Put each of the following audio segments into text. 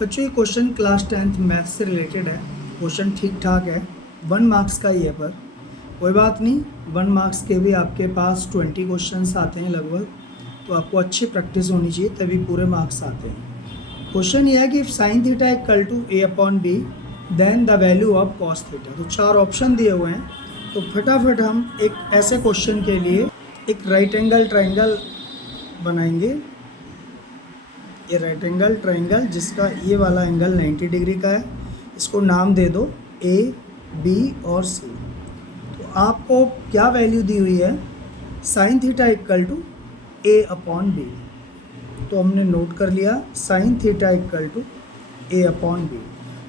बच्चों ये question class 10th maths से रिलेटेड है। क्वेश्चन ठीक ठाक है, 1 मार्क्स का ही है, पर कोई बात नहीं, 1 मार्क्स के भी आपके पास 20 क्वेश्चंस आते हैं लगभग, तो आपको अच्छी प्रैक्टिस होनी चाहिए तभी पूरे मार्क्स आते हैं। क्वेश्चन ये है कि if sine theta equal to a upon B then the value of cos theta. तो 4 ऑप्शन दिए हुए हैं, तो फटाफट हम एक ऐसे क्वेश्चन के लिए एक राइट एंगल ट्राइंगल बनाएंगे। ये राइट एंगल ट्राइंगल जिसका ये वाला एंगल 90 डिग्री का है, इसको नाम दे दो ए, बी और सी। तो आपको क्या वैल्यू दी हुई है, sine theta equal to A upon B. तो हमने नोट कर लिया sine theta equal to A upon B.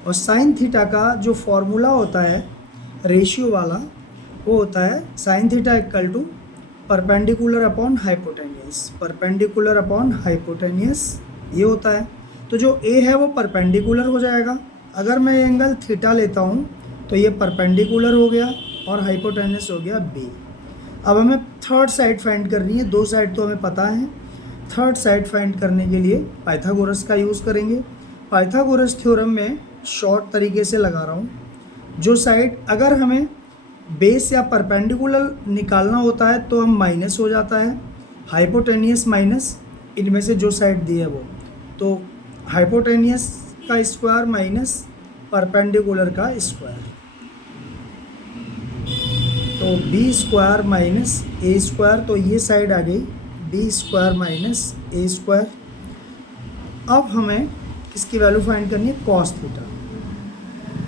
और साइन थीटा का जो फॉर्मूला होता है रेशियो वाला, वो होता है sine theta equal to perpendicular upon hypotenuse. Perpendicular upon hypotenuse ये होता है। तो जो ए है वो परपेंडिकुलर हो जाएगा। अगर मैं एंगल थीटा लेता हूँ तो ये परपेंडिकुलर हो गया और हाइपोटेनस हो गया बी। अब हमें थर्ड साइड फाइंड करनी है, 2 साइड तो हमें पता है। थर्ड साइड फाइंड करने के लिए पाइथागोरस का यूज़ करेंगे। पाइथागोरस थ्योरम में शॉर्ट तरीके से लगा रहा हूँ। जो साइड अगर हमें बेस या परपेंडिकुलर निकालना होता है तो हम माइनस हो जाता है, हाइपोटेनियस माइनस इनमें से जो साइड दी है वो, तो हाइपोटेनियस का स्क्वायर माइनस परपेंडिकुलर का स्क्वायर, तो B square minus A square. तो ये साइड आ गई B square minus A square. अब हमें इसकी वैल्यू फाइंड करनी है कॉस थीटा।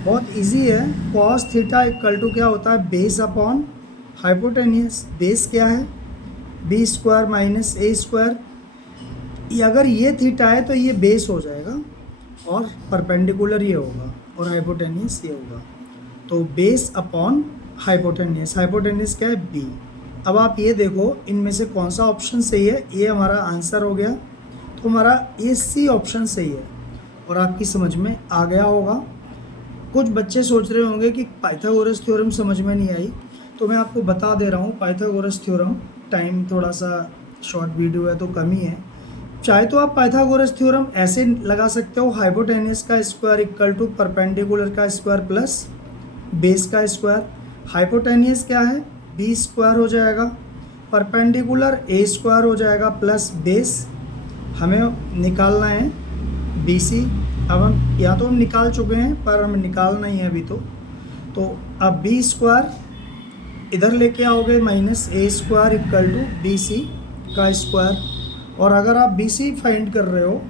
बहुत इजी है। कॉस थीटा इक्वल टू क्या होता है, बेस अपॉन हाइपोटेनियस। बेस क्या है, B square minus A square. अगर ये थीटा है तो ये बेस हो जाएगा और परपेंडिकुलर ये होगा और हाइपोटेनियस ये होगा। तो बेस अपॉन हाइपोटेनियस। हाइपोटेनियस क्या है, बी। अब आप ये देखो इनमें से कौन सा ऑप्शन सही है, ये हमारा आंसर हो गया। तो हमारा ये सी ऑप्शन सही है और आपकी समझ में आ गया होगा। कुछ बच्चे सोच रहे होंगे कि पाइथागोरस थ्योरम समझ में नहीं आई, तो मैं आपको बता दे रहा हूँ पाइथागोरस थ्योरम। टाइम थोड़ा सा शॉर्ट वीडियो है तो कम ही है। चाहे तो आप पाइथागोरस थ्योरम ऐसे लगा सकते हो, हाइपोटेनियस का स्क्वायर इक्वल टू परपेंडिकुलर का स्क्वायर प्लस बेस का स्क्वायर। हाइपोटेनियस क्या है, बी स्क्वायर हो जाएगा, परपेंडिकुलर ए स्क्वायर हो जाएगा प्लस बेस। हमें निकालना है बी सी। अब हम या तो हम निकाल चुके हैं पर हमें निकालना ही है अभी। तो अब बी स्क्वायर इधर लेके आओगे minus A square equal to B C का स्क्वायर। और अगर आप बी सी फाइंड कर रहे हो